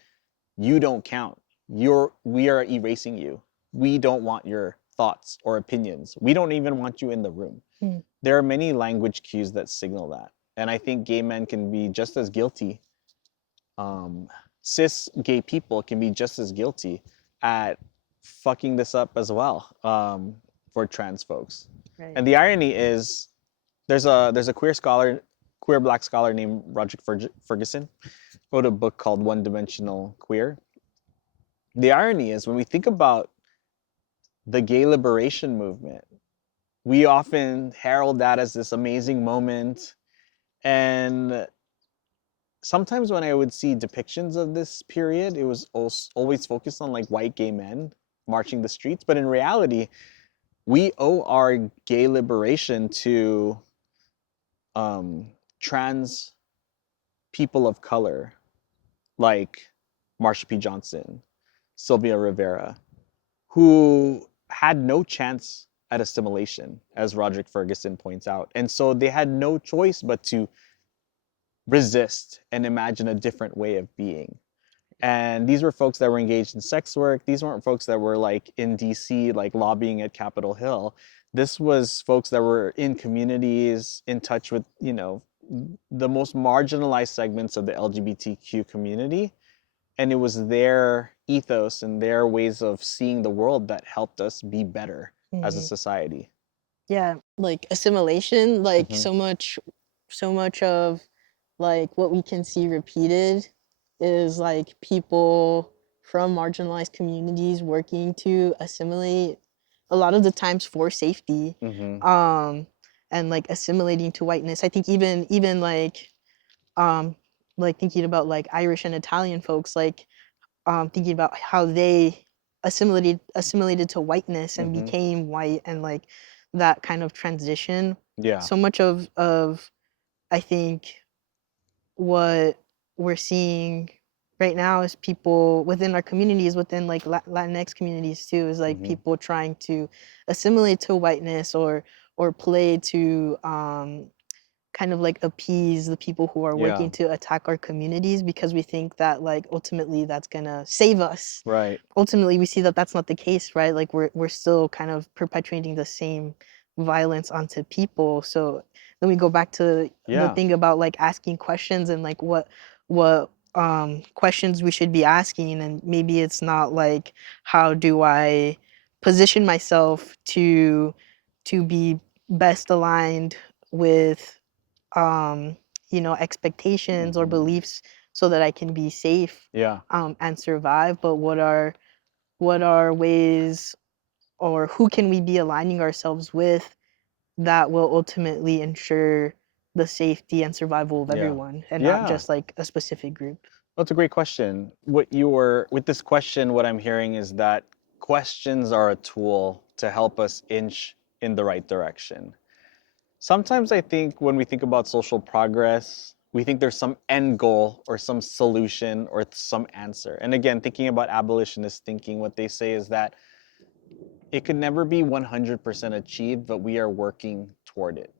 you don't count. We are erasing you. We don't want your thoughts or opinions. We don't even want you in the room. mm, There are many language cues that signal that. And I think gay men can be just as guilty. Um, cis gay people can be just as guilty at fucking this up as well for trans folks. right. And the irony is, there's a queer black scholar named Roderick Ferguson, wrote a book called One Dimensional Queer. The irony is when we think about the gay liberation movement, we often herald that as this amazing moment. And sometimes when I would see depictions of this period, it was always focused on like white gay men marching the streets. But in reality, we owe our gay liberation to um, trans people of color like Marsha P. Johnson, Sylvia Rivera, who had no chance at assimilation, as Roderick Ferguson points out. And so they had no choice but to resist and imagine a different way of being. And these were folks that were engaged in sex work. These weren't folks that were like in DC, like lobbying at Capitol Hill. This was folks that were in communities, in touch with, the most marginalized segments of the LGBTQ community. And it was their ethos and their ways of seeing the world that helped us be better as a Mhm. society. Yeah, like assimilation, like Hmm. so much of like what we can see repeated is like people from marginalized communities working to assimilate a lot of the times for safety, Hmm. um and like assimilating to whiteness. I think even um like thinking about like Irish and Italian folks, like thinking about how they assimilated to whiteness and Hmm. became white, and like that kind of transition. Yeah. So much of I think what we're seeing right now is people within our communities, within like Latinx communities too, is like Hmm. people trying to assimilate to whiteness, or play to kind of like appease the people who are Yeah. working to attack our communities, because we think that like ultimately that's gonna save us. Right. Ultimately we see that that's not the case, right? Like we're still kind of perpetuating the same violence onto people. So then we go back to the Yeah. thing about like asking questions, and like what questions we should be asking. And maybe it's not like, how do I position myself to be best aligned with um expectations or Hmm. beliefs, so that I can be safe Yeah. and survive. But what are ways, or who can we be aligning ourselves with, that will ultimately ensure the safety and survival of Yeah. everyone, and not Yeah. just like a specific group. That's a great question. With this question, what I'm hearing is that questions are a tool to help us inch in the right direction. Sometimes I think when we think about social progress, we think there's some end goal or some solution or some answer. And again, thinking about abolitionists thinking, what they say is that it could never be 100% achieved, but we are working toward it.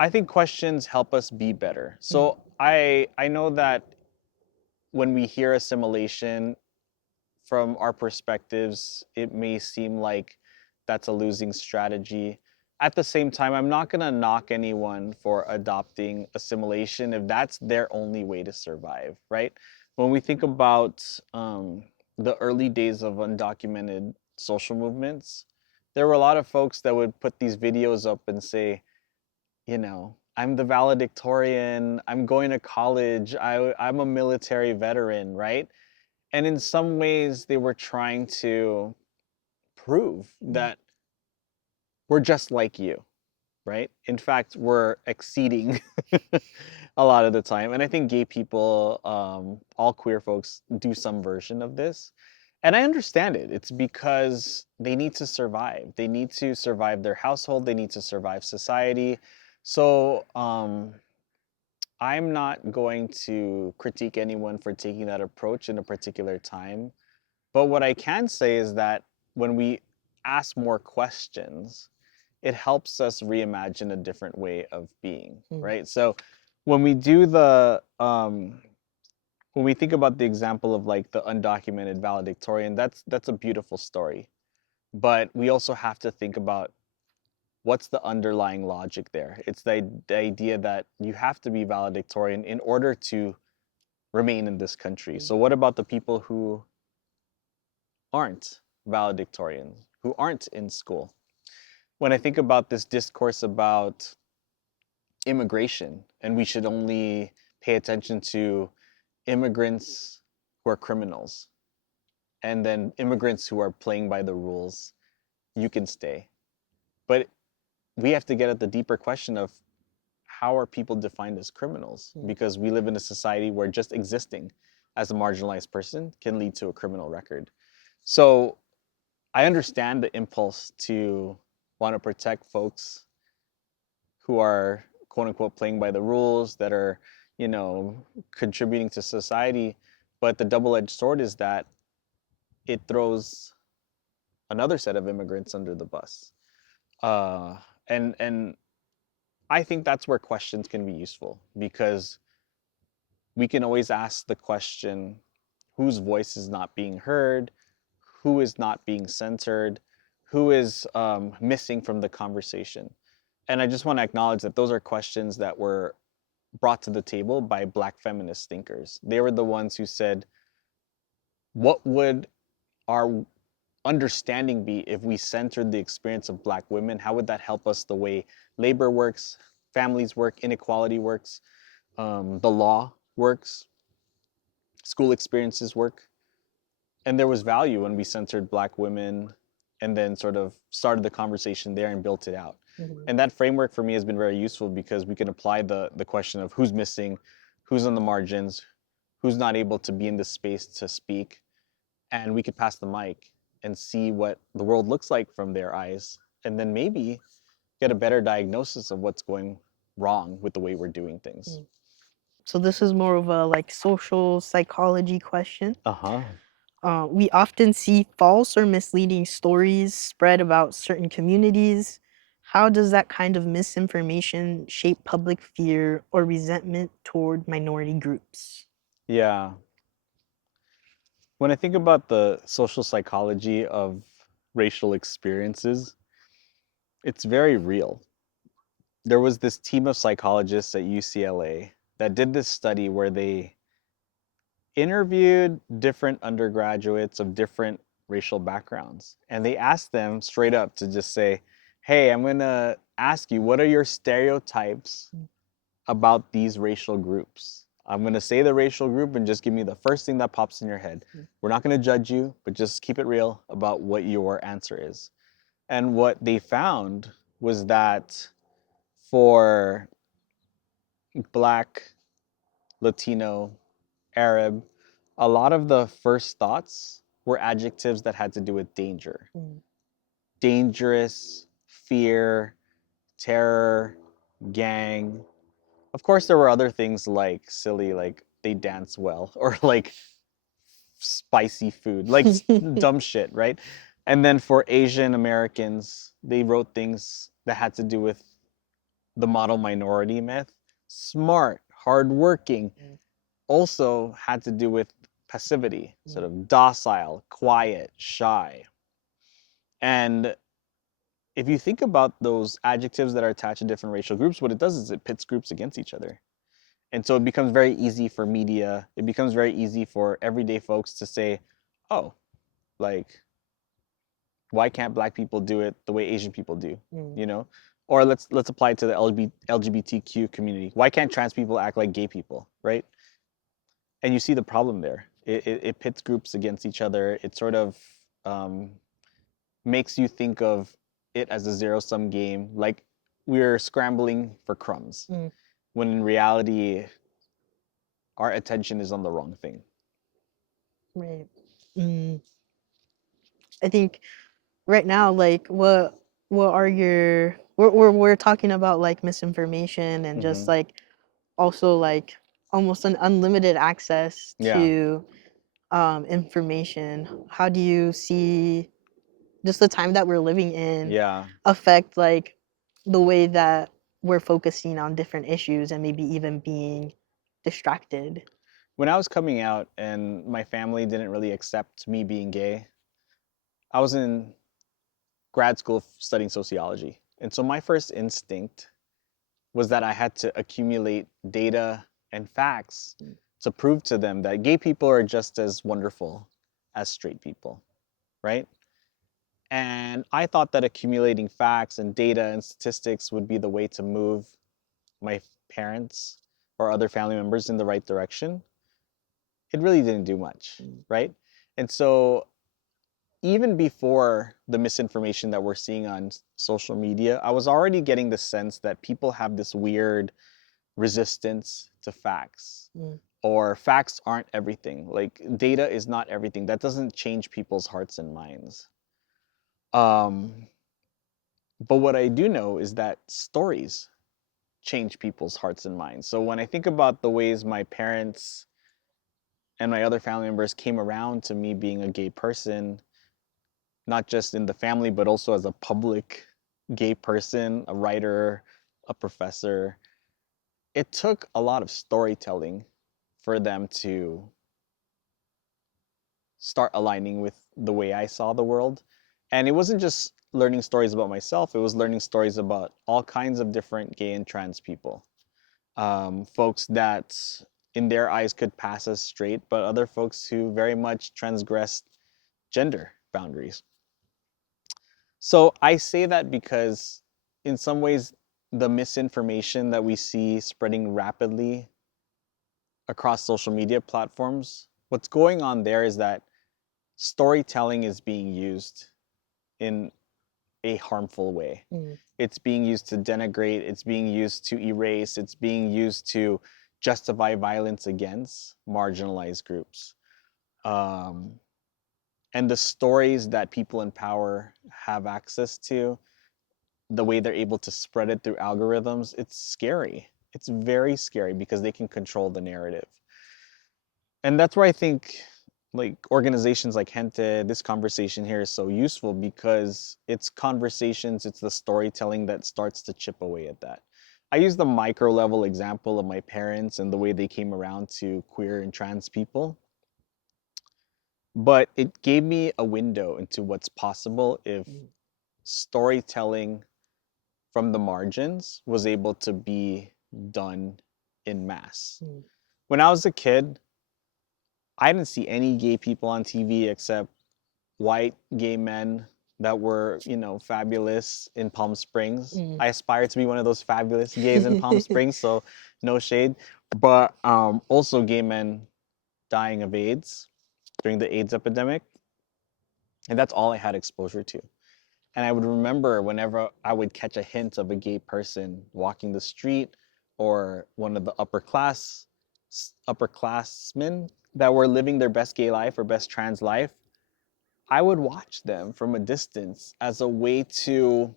I think questions help us be better. Mm, So I know that when we hear assimilation, from our perspectives, it may seem like that's a losing strategy. At the same time, I'm not going to knock anyone for adopting assimilation if that's their only way to survive, right? When we think about the early days of undocumented social movements, there were a lot of folks that would put these videos up and say, I'm the valedictorian, I'm going to college, I'm a military veteran, right? And in some ways, they were trying to prove mm, that we're just like you, right? In fact, we're exceeding a lot of the time. And I think gay people, all queer folks, do some version of this. And I understand it. It's because they need to survive. They need to survive their household. They need to survive society. So I'm not going to critique anyone for taking that approach in a particular time. But what I can say is that when we ask more questions, it helps us reimagine a different way of being, mm, right? So when we do when we think about the example of like the undocumented valedictorian, that's a beautiful story. But we also have to think about what's the underlying logic there. It's the idea that you have to be valedictorian in order to remain in this country. mm, So what about the people who aren't valedictorians, who aren't in school? When I think about this discourse about immigration, and we should only pay attention to immigrants who are criminals, and then immigrants who are playing by the rules, you can stay. But we have to get at the deeper question of, how are people defined as criminals? mm, Because we live in a society where just existing as a marginalized person can lead to a criminal record. So I understand the impulse to want to protect folks who are quote unquote playing by the rules, that are, you know, contributing to society. But the double-edged sword is that it throws another set of immigrants under the bus. Uh, and I think that's where questions can be useful, because we can always ask the question, whose voice is not being heard, who is not being censored, who is missing from the conversation. And I just want to acknowledge that those are questions that were brought to the table by Black feminist thinkers. They were the ones who said, what would our understanding be if we centered the experience of Black women? How would that help us the way labor works, families work, inequality works, the law works, school experiences work? And there was value when we centered Black women and then sort of started the conversation there and built it out. And that framework for me has been very useful because we can apply the question of who's missing, who's on the margins, who's not able to be in this space to speak, and we could pass the mic and see what the world looks like from their eyes, and then maybe get a better diagnosis of what's going wrong with the way we're doing things. So this is more of a like social psychology question. Uh-huh. We often see false or misleading stories spread about certain communities. How does that kind of misinformation shape public fear or resentment toward minority groups? Yeah. When I think about the social psychology of racial experiences, it's very real. There was this team of psychologists at UCLA that did this study where they interviewed different undergraduates of different racial backgrounds. And they asked them straight up to just say, hey, I'm going to ask you, what are your stereotypes about these racial groups? I'm going to say the racial group and just give me the first thing that pops in your head. We're not going to judge you, but just keep it real about what your answer is. And what they found was that for Black, Latino, Arab, a lot of the first thoughts were adjectives that had to do with danger. Dangerous, fear, terror, gang. Of course, there were other things like silly, like they dance well, or like spicy food, like dumb shit, right? And then for Asian Americans, they wrote things that had to do with the model minority myth. Smart, hardworking, also had to do with passivity, sort of docile, quiet, shy. And if you think about those adjectives that are attached to different racial groups, what it does is it pits groups against each other. And so it becomes very easy for media, it becomes very easy for everyday folks to say, oh, like, why can't Black people do it the way Asian people do? You know? Or let's apply it to the LGBTQ community. Why can't trans people act like gay people, right? And you see the problem there. It pits groups against each other. It sort of um, makes you think of it as a zero sum game, like we're scrambling for crumbs, when in reality, our attention is on the wrong thing. Right. Mm. I think right now, like, what are your we're talking about like misinformation and just Mm-hmm. like also like almost an unlimited access Yeah. to information. How do you see just the time that we're living in Yeah. affect like the way that we're focusing on different issues and maybe even being distracted? When I was coming out and my family didn't really accept me being gay, I was in grad school studying sociology. And so my first instinct was that I had to accumulate data and facts to prove to them that gay people are just as wonderful as straight people, right? And I thought that accumulating facts and data and statistics would be the way to move my parents or other family members in the right direction. It really didn't do much, right? And so even before the misinformation that we're seeing on social media, I was already getting the sense that people have this weird resistance to facts, or facts aren't everything. Like data is not everything. That doesn't change people's hearts and minds. Um, but what I do know is that stories change people's hearts and minds. So when I think about the ways my parents and my other family members came around to me being a gay person, not just in the family, but also as a public gay person, a writer, a professor, it took a lot of storytelling for them to start aligning with the way I saw the world. And it wasn't just learning stories about myself, it was learning stories about all kinds of different gay and trans people. Folks that in their eyes could pass as straight, but other folks who very much transgressed gender boundaries. So I say that because in some ways, the misinformation that we see spreading rapidly across social media platforms, what's going on there is that storytelling is being used in a harmful way. It's being used to denigrate, it's being used to erase, it's being used to justify violence against marginalized groups. Um, and the stories that people in power have access to, the way they're able to spread it through algorithms, it's scary. It's very scary because they can control the narrative. And that's where I think like organizations like Gente, this conversation here is so useful because it's conversations, it's the storytelling that starts to chip away at that. I use the micro level example of my parents and the way they came around to queer and trans people, but it gave me a window into what's possible if storytelling from the margins was able to be done in mass. When I was a kid, I didn't see any gay people on TV except white gay men that were, fabulous in Palm Springs. I aspired to be one of those fabulous gays in Palm Springs, so no shade. But also gay men dying of AIDS during the AIDS epidemic. And that's all I had exposure to. And I would remember whenever I would catch a hint of a gay person walking the street or one of the upperclassmen that were living their best gay life or best trans life, I would watch them from a distance as a way to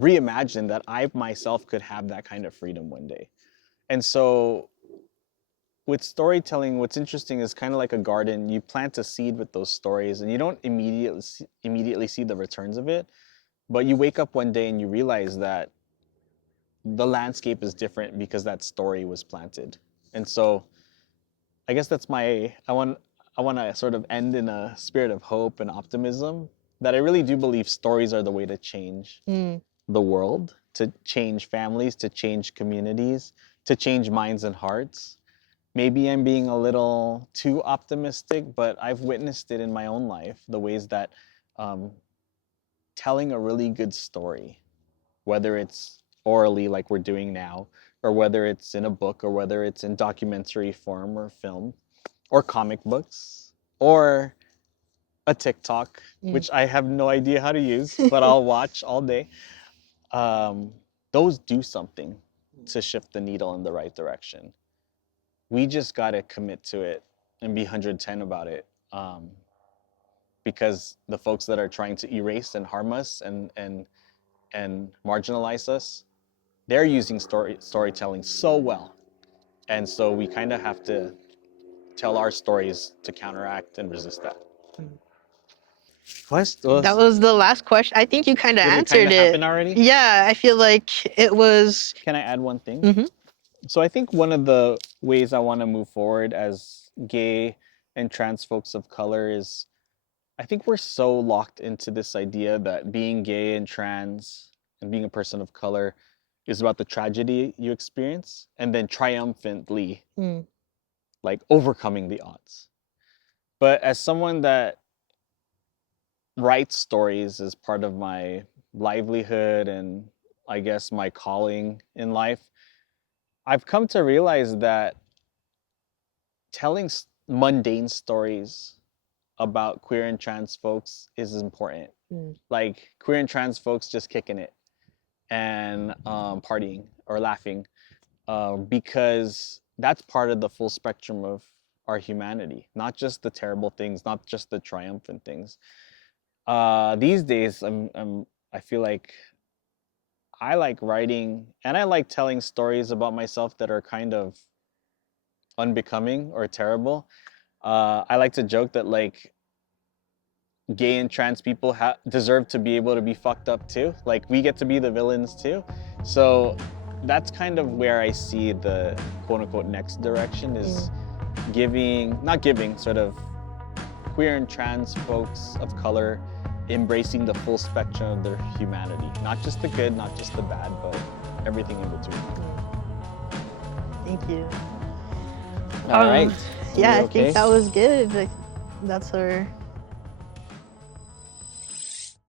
reimagine that I myself could have that kind of freedom one day. And so with storytelling, what's interesting is kind of like a garden. You plant a seed with those stories and you don't immediately see the returns of it, but you wake up one day and you realize that the landscape is different because that story was planted. And so I guess that's I want to sort of end in a spirit of hope and optimism that I really do believe stories are the way to change the world, to change families, to change communities, to change minds and hearts. Maybe I'm being a little too optimistic, but I've witnessed it in my own life, the ways that um, telling a really good story, whether it's orally like we're doing now, or whether it's in a book, or whether it's in documentary form or film, or comic books, or a TikTok, which I have no idea how to use, but I'll watch all day. Um, those do something to shift the needle in the right direction. We just got to commit to it and be 110 about it. Because the folks that are trying to erase and harm us and marginalize us, they're using storytelling so well. And so we kind of have to tell our stories to counteract and resist that. That was the last question. I think you kind of Did it kind answered of it. happen already? Yeah, I feel like it was. Can I add one thing? So I think one of the ways I want to move forward as gay and trans folks of color is I think we're so locked into this idea that being gay and trans and being a person of color is about the tragedy you experience and then triumphantly like overcoming the odds. But as someone that writes stories as part of my livelihood and I guess my calling in life, I've come to realize that telling mundane stories about queer and trans folks is important. Like queer and trans folks just kicking it and partying or laughing, because that's part of the full spectrum of our humanity, not just the terrible things, not just the triumphant things. These days, I feel like I like writing and I like telling stories about myself that are kind of unbecoming or terrible. I like to joke that like gay and trans people deserve to be able to be fucked up too. Like we get to be the villains too. So that's kind of where I see the quote unquote next direction is sort of queer and trans folks of color embracing the full spectrum of their humanity. Not just the good, not just the bad, but everything in between. Thank you. All right. Yeah, I Okay. think that was good. Like, that's our